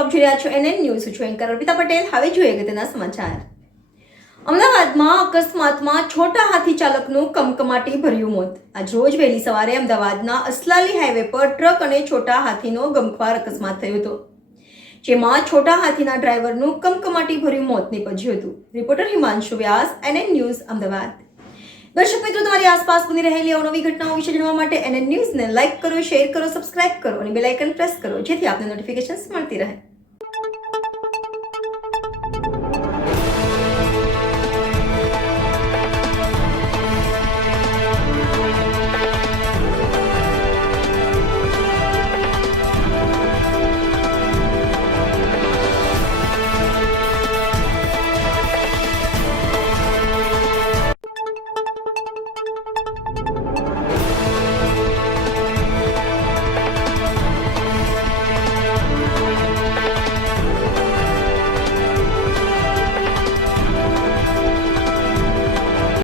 આપ જોઈ રહ્યા છો NN ન્યૂઝ. છું એન્કર અર્પિતા પટેલ. હવે જોઈએ અગત્યના સમાચાર. અમદાવાદમાં અકસ્માતમાં છોટા હાથી ચાલકનું કમકમાટી ભર્યું મોત. આજ રોજ વહેલી સવારે અમદાવાદના અસલાલી હાઈવે પર ટ્રક અને છોટા હાથીનો ગમખ્વાર અકસ્માત થયો હતો, જેમાં છોટા હાથીના ડ્રાઈવરનું કમકમાટી ભર્યું મોત નીપજ્યું હતું. રિપોર્ટર હિમાંશુ વ્યાસ, NN ન્યૂઝ, અમદાવાદ. દર્શક મિત્રો, તમારી આસપાસ બની રહેલી અવનવી ઘટનાઓ વિશે જાણવા માટે NN ન્યૂઝને લાઇક કરો, શેર કરો, સબસ્ક્રાઇબ કરો અને બેલ આઇકન પ્રેસ કરો, જેથી આપને નોટિફિકેશન્સ મળતી રહે.